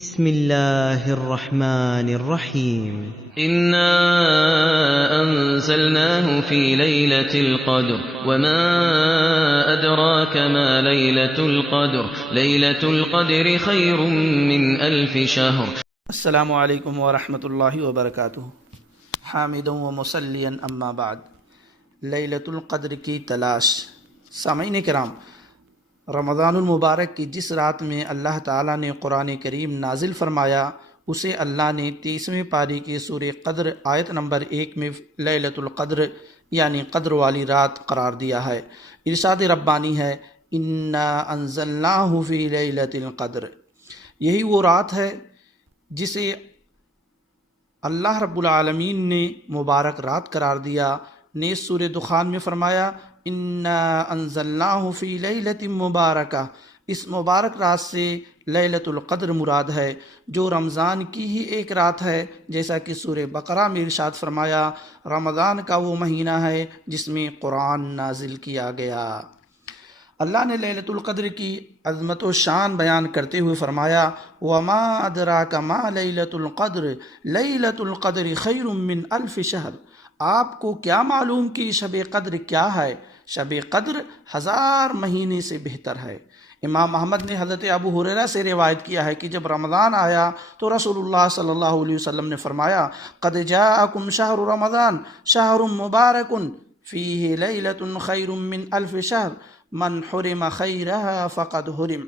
بسم الله الرحمن الرحيم إنا أنزلناه في ليلة القدر وما أدراك ما ليلة القدر ليلة القدر خير من ألف شهر. السلام علیکم ورحمۃ اللہ وبرکاتہ. حامدا و مسلیا اما بعد. لیلۃ القدر کی تلاش. سامعین کرام، رمضان المبارک کی جس رات میں اللہ تعالیٰ نے قرآن کریم نازل فرمایا اسے اللہ نے 30ویں پاری کی سورہ قدر آیت نمبر 1 میں لیلۃ القدر یعنی قدر والی رات قرار دیا ہے. ارشاد ربانی ہے انا انزلناہ فی لیلۃ القدر. یہی وہ رات ہے جسے اللہ رب العالمین نے مبارک رات قرار دیا. نیز سورہ دخان میں فرمایا انا انزلناہ فی لیلۃ مبارکہ. اس مبارک رات سے لیلۃ القدر مراد ہے جو رمضان کی ہی ایک رات ہے، جیسا کہ سورہ بقرہ میں ارشاد فرمایا رمضان کا وہ مہینہ ہے جس میں قرآن نازل کیا گیا. اللہ نے لیلۃ القدر کی عظمت و شان بیان کرتے ہوئے فرمایا وما ادراک ما لیلۃ القدر لیلۃ القدر خیر من الف شہر. آپ کو کیا معلوم کہ شب قدر کیا ہے؟ شب قدر 1000 مہینے سے بہتر ہے. امام احمد نے حضرت ابو ہریرہ سے روایت کیا ہے کہ جب رمضان آیا تو رسول اللہ صلی اللہ علیہ وسلم نے فرمایا قد جاءکم شہر رمضان شہر مبارک فیہ لیلۃ خیر من الف شہر من حرم خیرہا فقد حرم.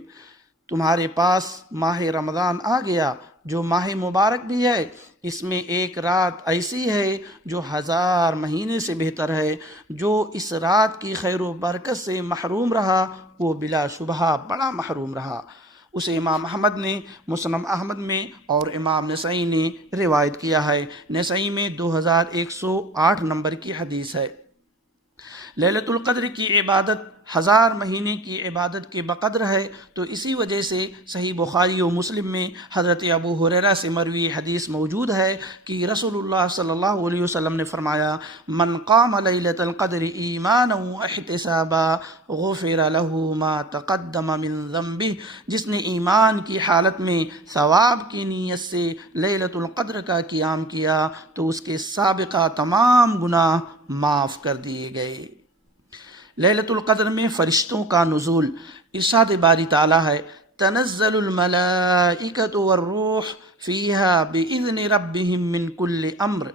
تمہارے پاس ماہ رمضان آ گیا جو ماہ مبارک بھی ہے، اس میں ایک رات ایسی ہے جو 1000 مہینے سے بہتر ہے. جو اس رات کی خیر و برکت سے محروم رہا وہ بلا شبہ بڑا محروم رہا. اسے امام احمد نے مسند احمد میں اور امام نسائی نے روایت کیا ہے. نسائی میں 2108 نمبر کی حدیث ہے. لیلۃ القدر کی عبادت 1000 مہینے کی عبادت کے بقدر ہے، تو اسی وجہ سے صحیح بخاری و مسلم میں حضرت ابو ہریرہ سے مروی حدیث موجود ہے کہ رسول اللہ صلی اللہ علیہ وسلم نے فرمایا من قام لیلۃ القدر ایمانا واحتسابا غفر له ما تقدم من ذنبہ. جس نے ایمان کی حالت میں ثواب کی نیت سے لیلۃ القدر کا قیام کیا تو اس کے سابقہ تمام گناہ معاف کر دیے گئے. لیلۃ القدر میں فرشتوں کا نزول. ارشاد باری تعالیٰ ہے تنزل الملائکۃ والروح فیہا باذن ربہم من کل امر.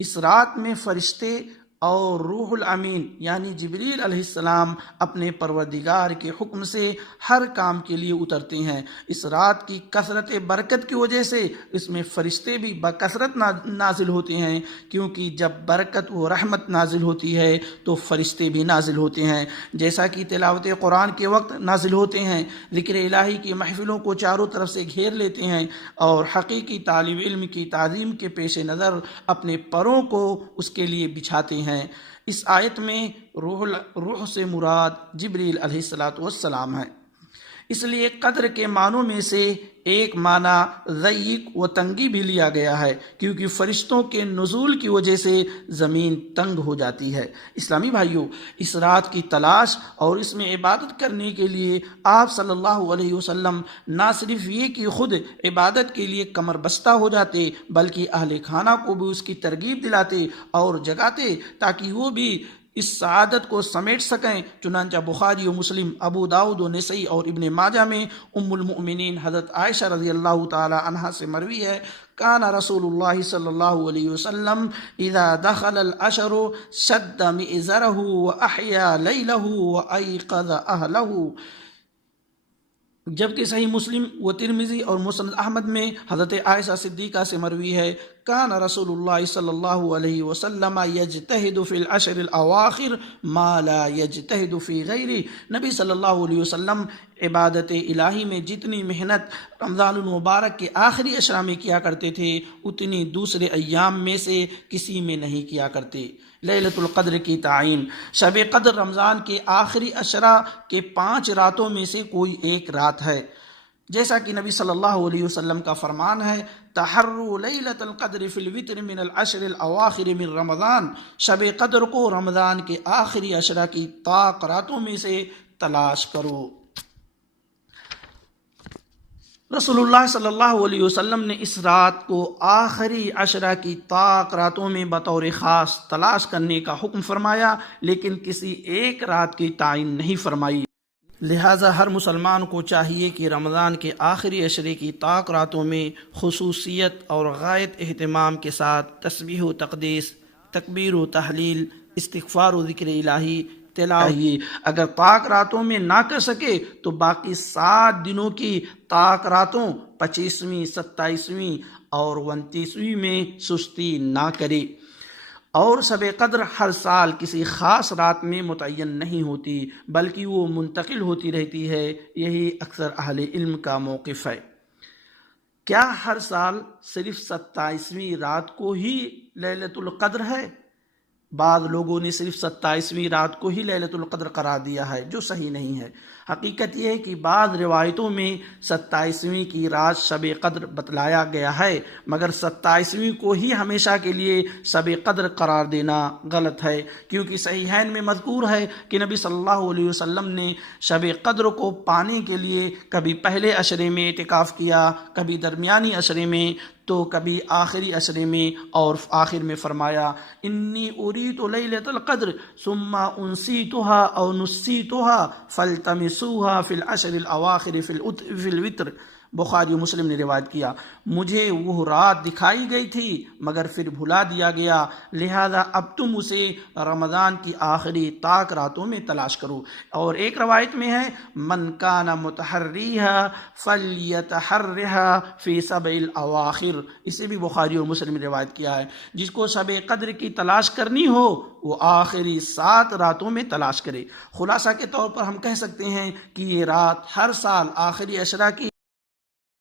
اس رات میں فرشتے اور روح الامین یعنی جبریل علیہ السلام اپنے پروردگار کے حکم سے ہر کام کے لیے اترتے ہیں. اس رات کی کثرت برکت کی وجہ سے اس میں فرشتے بھی بکثرت نازل ہوتے ہیں، کیونکہ جب برکت و رحمت نازل ہوتی ہے تو فرشتے بھی نازل ہوتے ہیں. جیسا کہ تلاوت قرآن کے وقت نازل ہوتے ہیں، ذکر الہی کی محفلوں کو چاروں طرف سے گھیر لیتے ہیں اور حقیقی طالب علم کی تعظیم کے پیش نظر اپنے پروں کو اس کے لیے بچھاتے ہیں. اس آیت میں روح سے مراد جبریل علیہ السلام ہے. اس لیے قدر کے معنوں میں سے ایک معنی ضیق و تنگی بھی لیا گیا ہے، کیونکہ فرشتوں کے نزول کی وجہ سے زمین تنگ ہو جاتی ہے. اسلامی بھائیوں، اس رات کی تلاش اور اس میں عبادت کرنے کے لیے آپ صلی اللہ علیہ وسلم نہ صرف یہ کہ خود عبادت کے لیے کمر بستہ ہو جاتے بلکہ اہل خانہ کو بھی اس کی ترغیب دلاتے اور جگاتے تاکہ وہ بھی اس سعادت کو سمیٹ سکیں. چنانچہ بخاری و مسلم، ابو داؤد و نسائی اور ابن ماجہ میں ام المؤمنین حضرت عائشہ رضی اللہ تعالی عنہا سے مروی ہے کان رسول اللہ صلی اللہ علیہ وسلم اذا دخل العشر شد مئزرہ واحیا لیلہ وایقظ اہلہ. جبکہ صحیح مسلم و ترمذی اور مسند احمد میں حضرت عائشہ صدیقہ سے مروی ہے کان رسول اللہ صلی اللہ علیہ وسلم یجتہد فی العشر الاواخر ما لا یجتہد فی غیرہ. نبی صلی اللہ علیہ وسلم عبادت الہی میں جتنی محنت رمضان المبارک کے آخری اشرا میں کیا کرتے تھے اتنی دوسرے ایام میں سے کسی میں نہیں کیا کرتے. لیلۃ القدر کی تعین. شب قدر رمضان کے آخری اشرا کے 5 راتوں میں سے کوئی ایک رات ہے، جیسا کہ نبی صلی اللہ علیہ وسلم کا فرمان ہے تحروا لیلۃ القدر فی الوتر من العشر الاواخر من رمضان. شب قدر کو رمضان کے آخری اشرا کی طاق راتوں میں سے تلاش کرو. رسول اللہ صلی اللہ علیہ وسلم نے اس رات کو آخری عشرہ کی طاق راتوں میں بطور خاص تلاش کرنے کا حکم فرمایا، لیکن کسی ایک رات کی تعین نہیں فرمائی۔ لہٰذا ہر مسلمان کو چاہیے کہ رمضان کے آخری عشرے کی طاق راتوں میں خصوصیت اور غایت اہتمام کے ساتھ تسبیح و تقدیس، تکبیر و تحلیل، استغفار و ذکر الہی تلاوت، اگر طاق راتوں میں نہ کر سکے تو باقی 7 دنوں کی طاق راتوں 25ویں، 27ویں اور 29ویں میں سستی نہ کرے۔ اور شب قدر ہر سال کسی خاص رات میں متعین نہیں ہوتی، بلکہ وہ منتقل ہوتی رہتی ہے، یہی اکثر اہل علم کا موقف ہے۔ کیا ہر سال صرف 27ویں رات کو ہی لیلۃ القدر ہے؟ بعض لوگوں نے صرف 27ویں رات کو ہی لیلۃ القدر قرار دیا ہے، جو صحیح نہیں ہے۔ حقیقت یہ ہے کہ بعض روایتوں میں 27ویں کی رات شب قدر بتلایا گیا ہے، مگر 27ویں کو ہی ہمیشہ کے لیے شب قدر قرار دینا غلط ہے، کیونکہ صحیحین میں مذکور ہے کہ نبی صلی اللہ علیہ وسلم نے شب قدر کو پانے کے لیے کبھی پہلے عشرے میں اعتکاف کیا، کبھی درمیانی عشرے میں، تو کبھی آخری عشرے میں، اور آخر میں فرمایا انی اریت لیلۃ القدر ثم انسیتها او نسیتها فالتمسوها فی العشر الاواخر فی الوتر۔ بخاری و مسلم نے روایت کیا، مجھے وہ رات دکھائی گئی تھی مگر پھر بھلا دیا گیا، لہذا اب تم اسے رمضان کی آخری طاق راتوں میں تلاش کرو۔ اور ایک روایت میں ہے من کان متحریھا فلیتحرھا فی سبع الاواخر، اسے بھی بخاری اور مسلم نے روایت کیا ہے۔ جس کو شب قدر کی تلاش کرنی ہو وہ آخری 7 راتوں میں تلاش کرے۔ خلاصہ کے طور پر ہم کہہ سکتے ہیں کہ یہ رات ہر سال آخری عشرہ کی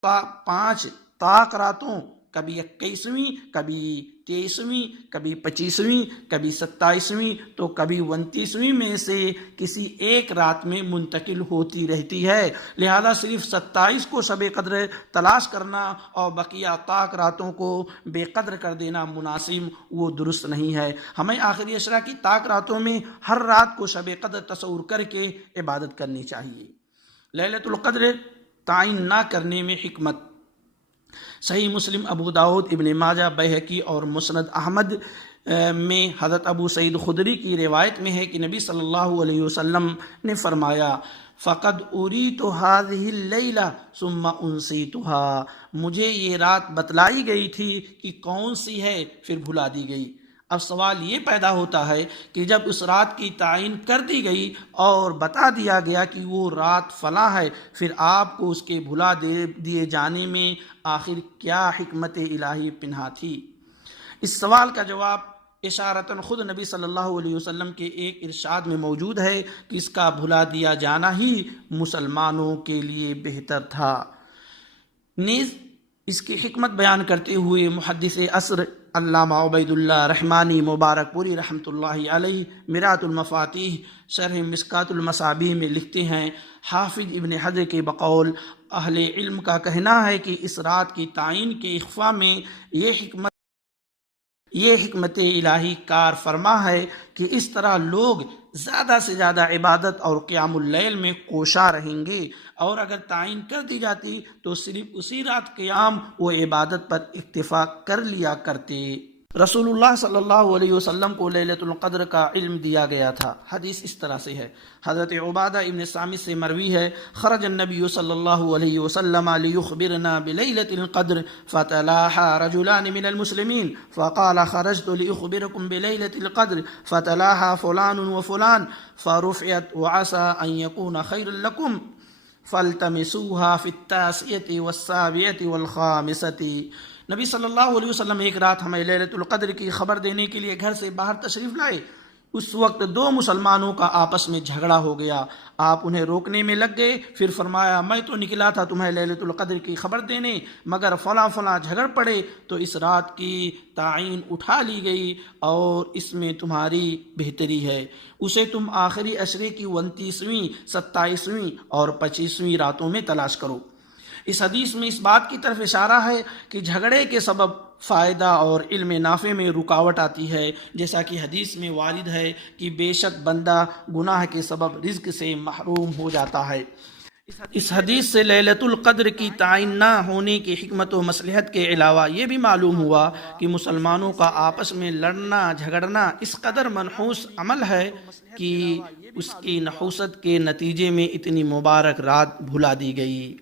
5 طاق راتوں، کبھی 21ویں، کبھی 23ویں، کبھی 25ویں، کبھی 27ویں، تو کبھی 29ویں میں سے کسی ایک رات میں منتقل ہوتی رہتی ہے۔ لہذا صرف 27 کو شب قدر تلاش کرنا اور بقیہ طاق راتوں کو بے قدر کر دینا مناسب، وہ درست نہیں ہے۔ ہمیں آخری عشرہ کی طاق راتوں میں ہر رات کو شب قدر تصور کر کے عبادت کرنی چاہیے۔ لیلۃ القدر تعین نہ کرنے میں حکمت۔ صحیح مسلم، ابو داؤد، ابن ماجہ، بیہقی اور مسند احمد میں حضرت ابو سعید خدری کی روایت میں ہے کہ نبی صلی اللہ علیہ وسلم نے فرمایا فقد اریت هذه الليلہ ثم انسیتها، مجھے یہ رات بتلائی گئی تھی کہ کون سی ہے، پھر بھلا دی گئی۔ اب سوال یہ پیدا ہوتا ہے کہ جب اس رات کی تعین کر دی گئی اور بتا دیا گیا کہ وہ رات فلاں ہے، پھر آپ کو اس کے بھلا دیے جانے میں آخر کیا حکمت الہی پنہا تھی؟ اس سوال کا جواب اشارتاً خود نبی صلی اللہ علیہ وسلم کے ایک ارشاد میں موجود ہے کہ اس کا بھلا دیا جانا ہی مسلمانوں کے لیے بہتر تھا۔ نیز اس کی حکمت بیان کرتے ہوئے محدث عصر علامہ عبید اللہ رحمانی مبارک پوری رحمۃ اللہ علیہ مرآۃ المفاتیح شرح مشکاۃ المصابیح میں لکھتے ہیں، حافظ ابن حجر کے بقول اہل علم کا کہنا ہے کہ اس رات کی تعین کے اخفاء میں یہ حکمت الہی کار فرما ہے کہ اس طرح لوگ زیادہ سے زیادہ عبادت اور قیام اللیل میں کوشاں رہیں گے، اور اگر تعین کر دی جاتی تو صرف اسی رات قیام و عبادت پر اکتفا کر لیا کرتے۔ رسول اللہ صلی اللہ علیہ وسلم کو لیلۃ القدر کا علم دیا گیا تھا۔ حدیث اس طرح سے ہے، حضرت عبادہ ابن صامت سے مروی ہے، خرج النبی صلی اللہ علیہ وسلم لیخبرنا بلیلۃ القدر فتلاحى رجلان من المسلمین فقال خرجت لیخبرکم بلیلۃ القدر فتلاحى فلان وفلان فرفعت وعسى ان يكون خيرا لكم فالتمسوها في التاسعة والسابعة والخامسة۔ نبی صلی اللہ علیہ وسلم ایک رات ہمیں لیلۃ القدر کی خبر دینے کے لیے گھر سے باہر تشریف لائے۔ اس وقت 2 مسلمانوں کا آپس میں جھگڑا ہو گیا، آپ انہیں روکنے میں لگ گئے، پھر فرمایا میں تو نکلا تھا تمہیں لیلۃ القدر کی خبر دینے، مگر فلاں فلاں جھگڑ پڑے تو اس رات کی تعین اٹھا لی گئی اور اس میں تمہاری بہتری ہے، اسے تم آخری عشرے کی 29ویں، 27ویں اور 25ویں راتوں میں تلاش کرو۔ اس حدیث میں اس بات کی طرف اشارہ ہے کہ جھگڑے کے سبب فائدہ اور علم نافع میں رکاوٹ آتی ہے، جیسا کہ حدیث میں وارد ہے کہ بے شک بندہ گناہ کے سبب رزق سے محروم ہو جاتا ہے۔ اس حدیث سے لیلۃ القدر کی تعین نہ ہونے کی حکمت و مصلحت کے علاوہ یہ بھی معلوم ہوا کہ مسلمانوں کا آپس میں لڑنا جھگڑنا اس قدر منحوس عمل ہے کہ اس کی نحوست کے نتیجے میں اتنی مبارک رات بھلا دی گئی۔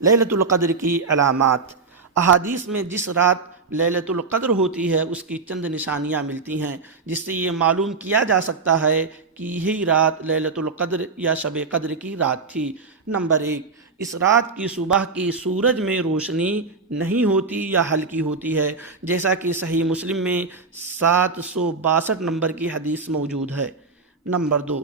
لیلۃ القدر کی علامات۔ احادیث میں جس رات لیلۃ القدر ہوتی ہے اس کی چند نشانیاں ملتی ہیں جس سے یہ معلوم کیا جا سکتا ہے کہ یہی رات لیلۃ القدر یا شب قدر کی رات تھی۔ نمبر 1، اس رات کی صبح کی سورج میں روشنی نہیں ہوتی یا ہلکی ہوتی ہے، جیسا کہ صحیح مسلم میں 762 نمبر کی حدیث موجود ہے۔ نمبر 2،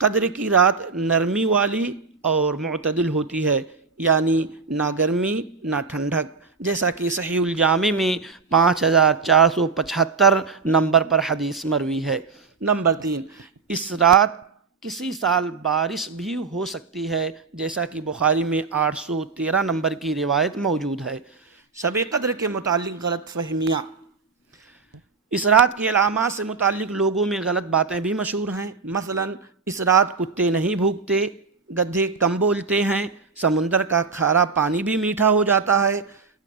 قدر کی رات نرمی والی اور معتدل ہوتی ہے، یعنی نہ گرمی نہ ٹھنڈک، جیسا کہ صحیح الجامع میں 5475 نمبر پر حدیث مروی ہے۔ نمبر 3، اس رات کسی سال بارش بھی ہو سکتی ہے، جیسا کہ بخاری میں 813 نمبر کی روایت موجود ہے۔ شب قدر کے متعلق غلط فہمیاں۔ اس رات کی علامات سے متعلق لوگوں میں غلط باتیں بھی مشہور ہیں، مثلا اس رات کتے نہیں بھونکتے، گدھے کم بولتے ہیں، سمندر کا کھارا پانی بھی میٹھا ہو جاتا ہے،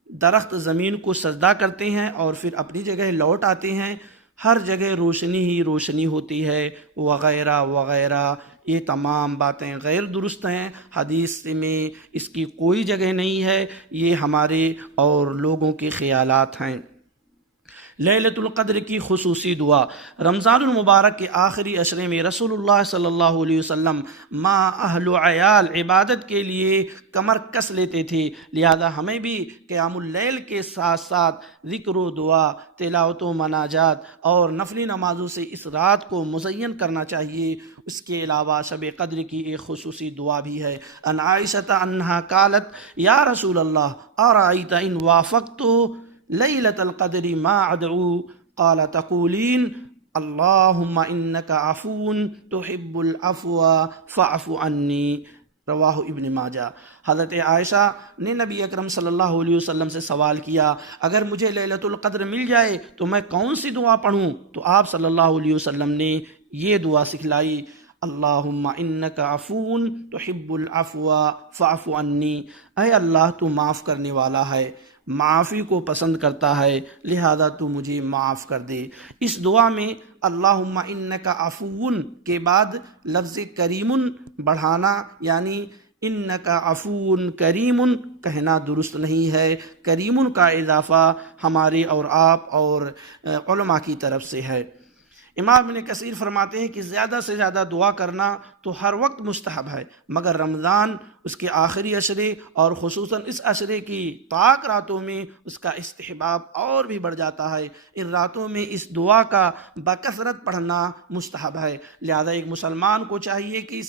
درخت زمین کو سجدہ کرتے ہیں اور پھر اپنی جگہ لوٹ آتے ہیں، ہر جگہ روشنی ہی روشنی ہوتی ہے، وغیرہ وغیرہ۔ یہ تمام باتیں غیر درست ہیں، حدیث میں اس کی کوئی جگہ نہیں ہے، یہ ہمارے اور لوگوں کے خیالات ہیں۔ لیلۃ القدر کی خصوصی دعا۔ رمضان المبارک کے آخری عشرے میں رسول اللہ صلی اللہ علیہ وسلم ماں اہل و عیال عبادت کے لیے کمر کس لیتے تھے، لہذا ہمیں بھی قیام اللیل کے ساتھ ساتھ ذکر و دعا، تلاوت و مناجات اور نفلی نمازوں سے اس رات کو مزین کرنا چاہیے۔ اس کے علاوہ شب قدر کی ایک خصوصی دعا بھی ہے۔ ان عائشہ انہا قالت یا رسول اللہ ارأیت ان وافقت لیلۃ القدر ما ادعو قال تقولین اللہم انک عفو تحب العفو فاعف عنی، رواہ ابن ماجہ۔ حضرت عائشہ نے نبی اکرم صلی اللہ علیہ وسلم سے سوال کیا، اگر مجھے لیلۃ القدر مل جائے تو میں کون سی دعا پڑھوں؟ تو آپ صلی اللہ علیہ وسلم نے یہ دعا سکھلائی، اللہم انک عفو تحب العفو فاعف عنی، اے اللہ تو معاف کرنے والا ہے، معافی کو پسند کرتا ہے، لہذا تو مجھے معاف کر دے۔ اس دعا میں اللہم انک عفو کے بعد لفظ کریم بڑھانا، یعنی انک عفو کریم کہنا درست نہیں ہے، کریم کا اضافہ ہمارے اور آپ اور علماء کی طرف سے ہے۔ امام ابن کثیر فرماتے ہیں کہ زیادہ سے زیادہ دعا کرنا تو ہر وقت مستحب ہے، مگر رمضان اس کے آخری عشرے اور خصوصاً اس عشرے کی طاق راتوں میں اس کا استحباب اور بھی بڑھ جاتا ہے۔ ان راتوں میں اس دعا کا بکثرت پڑھنا مستحب ہے، لہذا ایک مسلمان کو چاہیے کہ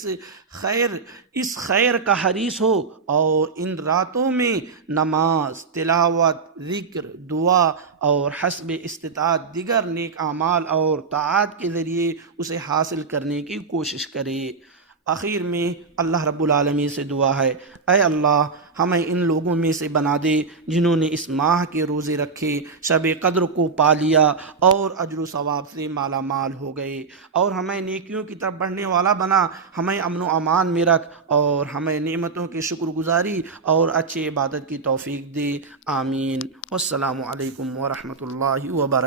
اس خیر کا حریص ہو اور ان راتوں میں نماز، تلاوت، ذکر، دعا اور حسب استطاعت دیگر نیک اعمال اور طاعات کے ذریعے اسے حاصل کرنے کی کوشش کرے۔ آخر میں اللہ رب العالمین سے دعا ہے، اے اللہ ہمیں ان لوگوں میں سے بنا دے جنہوں نے اس ماہ کے روزے رکھے، شب قدر کو پا لیا اور اجر و ثواب سے مالا مال ہو گئے، اور ہمیں نیکیوں کی طرف بڑھنے والا بنا، ہمیں امن و امان میں رکھ اور ہمیں نعمتوں کی شکر گزاری اور اچھی عبادت کی توفیق دے، آمین۔ والسلام علیکم ورحمۃ اللہ وبرکاتہ۔